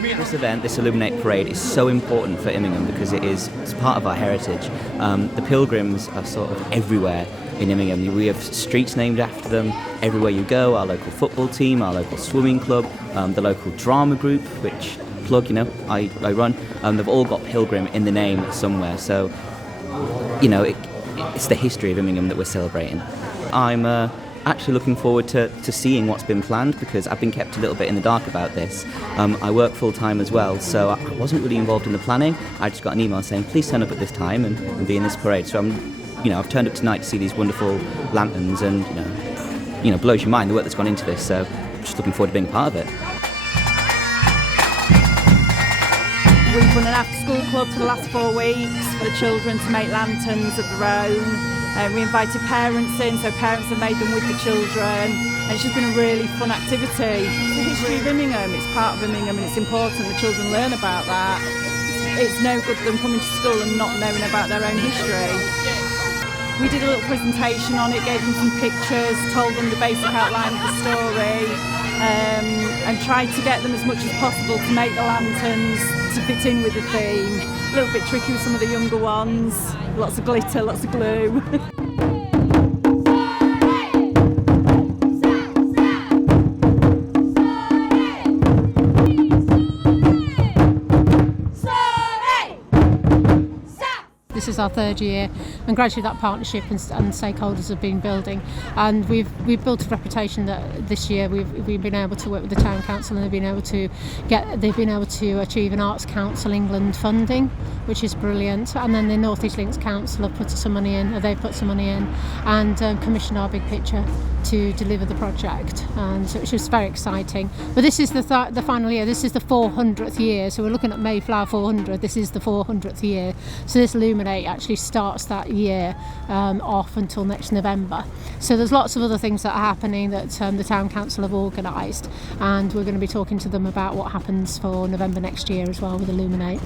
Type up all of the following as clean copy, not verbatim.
This event, this Illuminate parade, is so important for Immingham because it's part of our heritage. The pilgrims are sort of everywhere in Immingham. We have streets named after them everywhere you go. Our local football team, our local swimming club, the local drama group, which I run. They've all got pilgrim in the name somewhere. So, it's the history of Immingham that we're celebrating. I'm actually looking forward to seeing what's been planned because I've been kept a little bit in the dark about this. I work full time as well, so I wasn't really involved in the planning. I just got an email saying please turn up at this time and be in this parade. So I've turned up tonight to see these wonderful lanterns, and blows your mind the work that's gone into this. So I'm just looking forward to being a part of it. We've run an after-school club for the last 4 weeks for the children to make lanterns of their own. We invited parents in, so parents have made them with the children. And it's just been a really fun activity. It's the history of Immingham, it's part of Immingham, and it's important the children learn about that. It's no good them coming to school and not knowing about their own history. We did a little presentation on it, gave them some pictures, told them the basic outline of the story, and tried to get them as much as possible to make the lanterns to fit in with the theme. A little bit tricky with some of the younger ones, lots of glitter, lots of glue. This is our 3rd year, and gradually that partnership and stakeholders have been building, and we've built a reputation that this year we've been able to work with the town council, and they've been able to achieve an Arts Council England funding, which is brilliant. And then the North East Links Council have put some money in, and commissioned our big picture to deliver the project, and so it's just very exciting. But this is the final year. This is the 400th year, so we're looking at Mayflower 400. This is the 400th year, so this Illuminate actually starts that year off until next November. So there's lots of other things that are happening that the town council have organised, and we're going to be talking to them about what happens for November next year as well with Illuminate.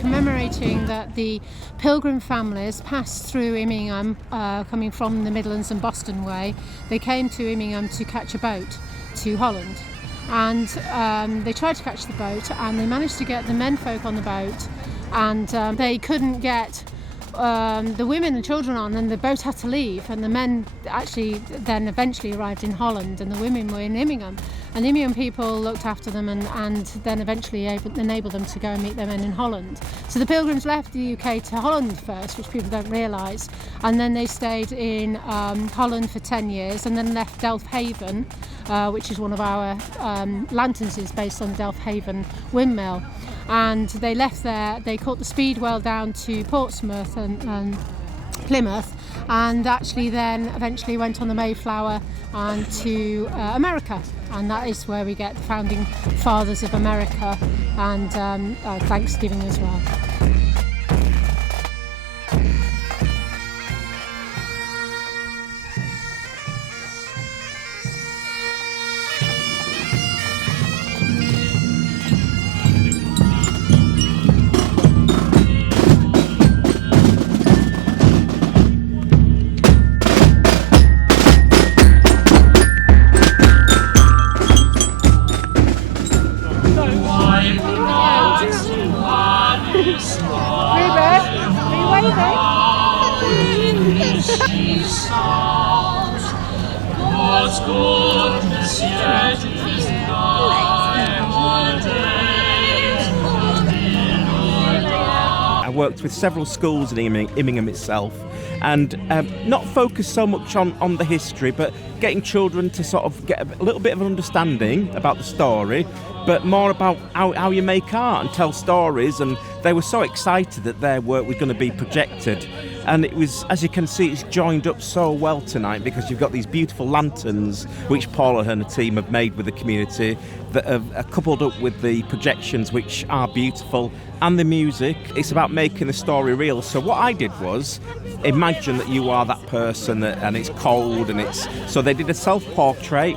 Commemorating that the Pilgrim families passed through Immingham, coming from the Midlands and Boston way. They came to Immingham to catch a boat to Holland, and they tried to catch the boat, and they managed to get the menfolk on the boat, and they couldn't get the women and children on, and the boat had to leave, and the men actually then eventually arrived in Holland, and the women were in Immingham, and the Immingham people looked after them and then eventually enabled them to go and meet their men in Holland. So the Pilgrims left the UK to Holland first, which people don't realise, and then they stayed in Holland for 10 years, and then left Delfhaven, which is one of our lanterns is based on the Delfhaven windmill. And they left there, they caught the Speedwell down to Portsmouth and Plymouth, and actually then eventually went on the Mayflower and to America, and that is where we get the founding fathers of America and Thanksgiving as well. I worked with several schools in Immingham itself, and not focused so much on the history, but getting children to sort of get a little bit of an understanding about the story, but more about how you make art and tell stories and they were so excited that their work was going to be projected. And it was, as you can see, it's joined up so well tonight because you've got these beautiful lanterns which Paula and her team have made with the community that are coupled up with the projections which are beautiful, and the music. It's about making the story real. So what I did was imagine that you are that person and it's cold and it's... So they did a self-portrait.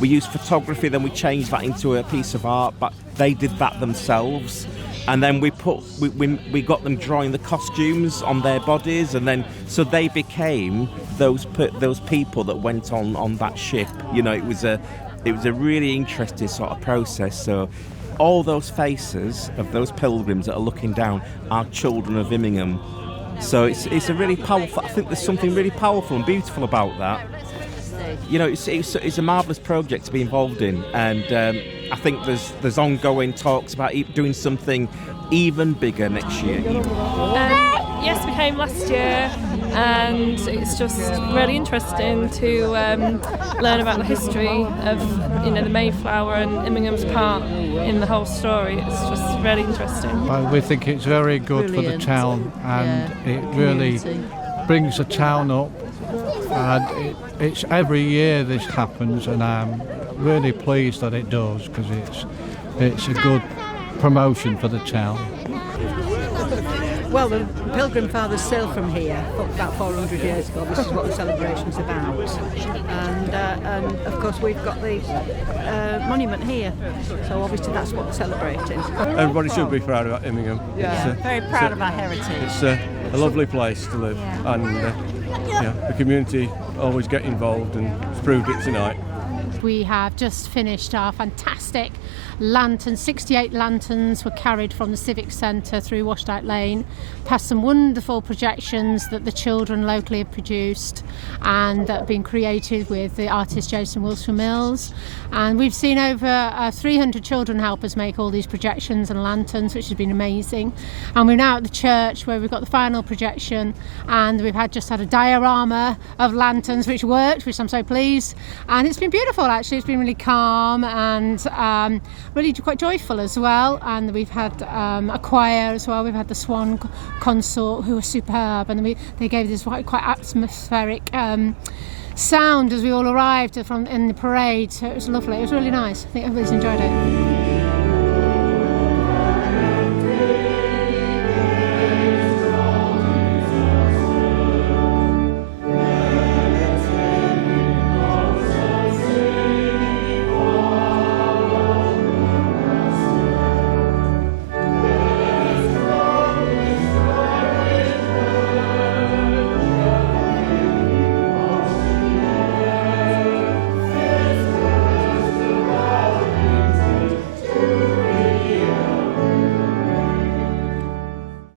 We used photography, then we changed that into a piece of art, but they did that themselves. And then we got them drawing the costumes on their bodies, and then so they became those people that went on that ship. You know, it was a really interesting sort of process. So all those faces of those pilgrims that are looking down are children of Immingham. So it's a really powerful. I think there's something really powerful and beautiful about that. You know, it's a marvellous project to be involved in, and I think there's ongoing talks about doing something even bigger next year. Yes, we came last year, and it's just really interesting to learn about the history of the Mayflower and Immingham's part in the whole story. It's just really interesting. We think it's very good for the town, and it really brings the town up. And it's every year this happens, and I'm really pleased that it does, because it's a good promotion for the town. Well, the Pilgrim Fathers sailed from here about 400 years ago. This is what the celebration's about, and of course we've got the monument here, so obviously that's what we're celebrating. Everybody should be proud about Immingham. Yeah, very proud of our heritage. It's a lovely place to live, and the community always get involved, and it's proved it tonight. We have just finished our fantastic lanterns. 68 lanterns were carried from the Civic Centre through Washout Lane, past some wonderful projections that the children locally have produced and that have been created with the artist Jason Wilson Mills. And we've seen over 300 children helpers make all these projections and lanterns, which has been amazing. And we're now at the church where we've got the final projection, and we've just had a diorama of lanterns which worked, which I'm so pleased. And it's been beautiful, actually. It's been really calm and really quite joyful as well. And we've had a choir as well. We've had the Swan Consort, who were superb, and they gave this quite atmospheric sound as we all arrived in the parade. So it was lovely. It was really nice. I think everybody's enjoyed it.